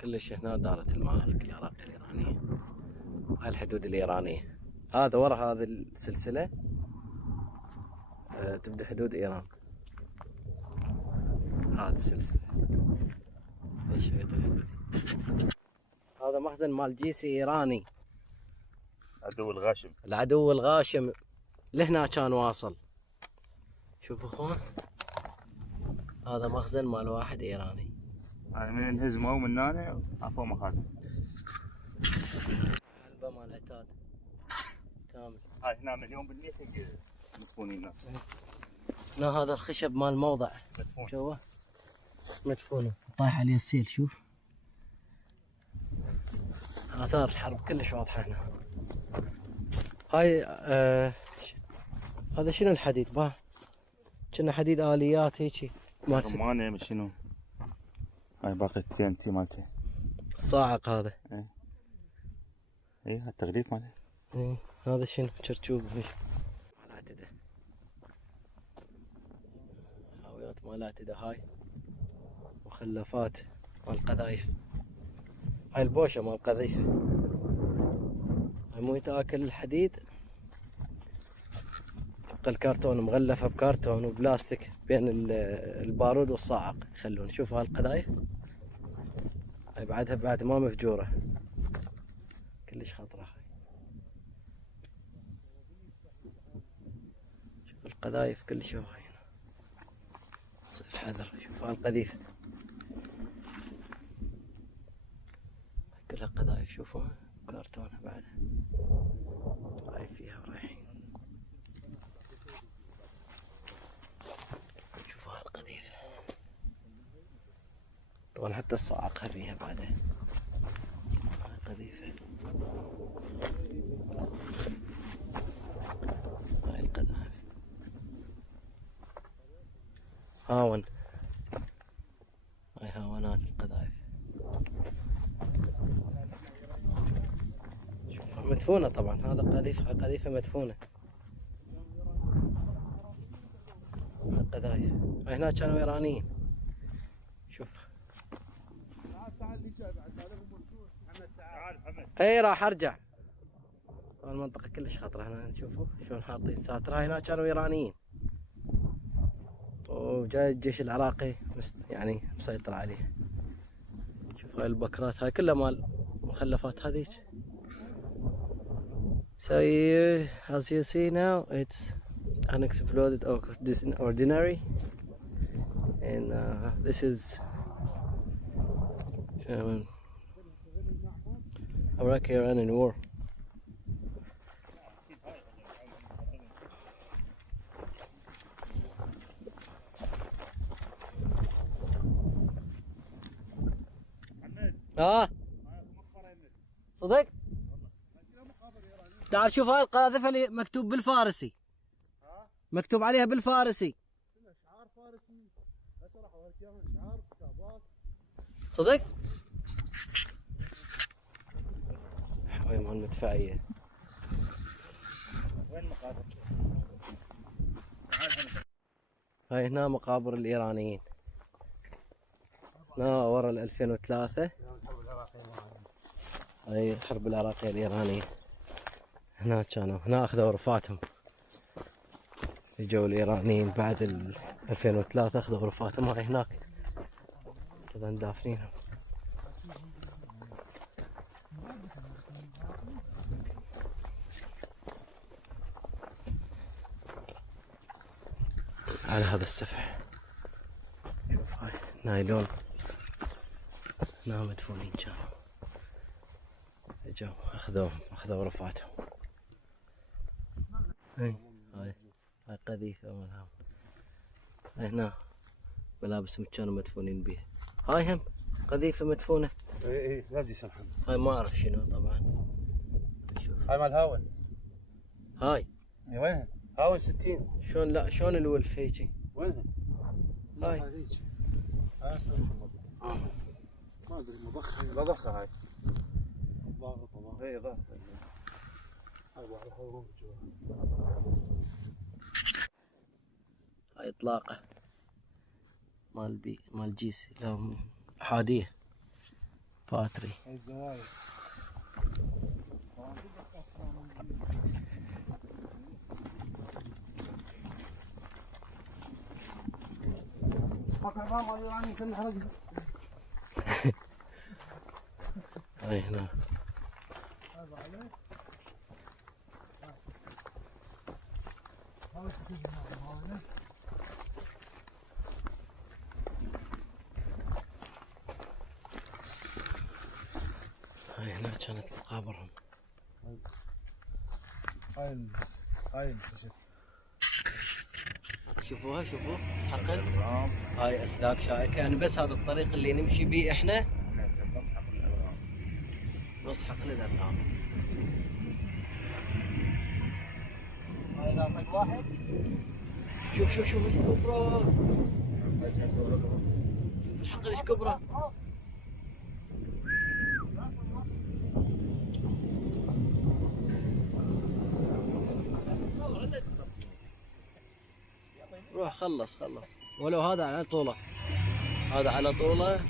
كلش هنا دارت المعارك العراقية الإيرانية. هاي الحدود الإيرانية. هذا ورا هذه السلسلة تبدأ حدود إيران. هذه السلسلة الحدود. هذا مخزن مال جيسي إيراني. العدو الغاشم. العدو الغاشم لهنا كان واصل. شوفوا اخوان، هذا مخزن مال واحد إيراني. هاي من انهزموا من هنا عفوا مخازن. علبة مال عتاد كامل. هاي هنا مليون بالمية مسكونين هنا. هنا هذا الخشب مال موضع مدفون. شوفه مدفونه طايح عليه السيل. شوف آثار الحرب كلش واضحة هنا. هاي هذا شنو الحديد؟ باه كنا حديد آليات هيجي مال رمانة شنو؟ هاي باقي التي ان تي مالته. الصاعق هذا. ايه التغليف ماله. هذا شنو؟ شرشوب مالاتده. هاويات مالاتده. هاي مخلفات مال القذايف. هاي البوشة مال القذيفة. هاي مو يتاكل الحديد. يبقى الكرتون مغلفة بكرتون وبلاستيك بين البارود والصاعق يخلون. شوفوا هاي القذايف. هاي بعدها بعد ما مفجورة كلش خطرة. هاي شوف القذايف كلش هاي هنا. صير حذر. شوف هاي القذيفة كلها قذايف. شوفوها كرتونها بعدها. هاي فيها ورايحين. شوفوا هاي القذيفة. طبعا حتى الصاعقها فيها بعدها. هاي القذيفة. هاي القذائف. هاون. هاي هاونات القذائف. شوفها مدفونة طبعا. هذا قذيفة. قذيفة مدفونة. هاي القذايف. هاي هناك كانوا إيرانيين. شوف. اي راح ارجع. المنطقة كلش خطرة هنا. شوفوا شلون حاطين ساتر. هاي هناك كانوا إيرانيين وجاي الجيش العراقي يعني مسيطر عليه. شوف هاي البكرات. هاي كلها مال مخلفات هذيك. So as you see now it's unexploded or ordinary, and this is Iranian war. صدق؟ تعال شوف هاي القاذفة اللي مكتوب بالفارسي. مكتوب عليها بالفارسي. شعار فارسي. اشرحوا لك اياها شعار كتابات. صدق؟ حوي مال المدفعية. وين مقابر؟ هاي هنا مقابر الإيرانيين. هنا ورا 2003. هاي الحرب العراقية الإيرانية. هنا كانوا. هنا أخذوا رفاتهم. اجوا الإيرانيين بعد 2003 أخذوا رفاتهم. هاي هناك كذا دافنينهم. على هذا السفح. شوف هاي نايلون. هنا مدفونين كانوا. اجوا اخذوا رفاتهم. هاي قذيفة مالهم. هاي هنا ملابسهم كانوا مدفونين بيها. هاي هم قذيفة مدفونة. اي لا تجي سمحة. هاي ما اعرف شنو طبعا. شوف هاي مال هاون. هاي وينها؟ هاون 60. شلون؟ لا شلون الولف هيجي؟ وينها؟ هاي هذيك. هاي ما ادري مضخه لا ضخه هاي. ضاغطه. اي ضاغطه. هاي واحد حورون جوا. هاي اطلاقه مال جيسي. لا حاديه. باتري. هاي الزوايا. هاي هنا. هاي هنا كانت مقابرهم. هاي شوفوها شوفوا حقل. هاي اسلاك شائكه يعني، بس هذا الطريق اللي نمشي به احنا نص حقل الارهام. هاي ذاك واحد. شوف شوف شوف ايش كبره. شوف الحقل ايش كبره. روح خلص ولو هذا على طوله، هذا على طوله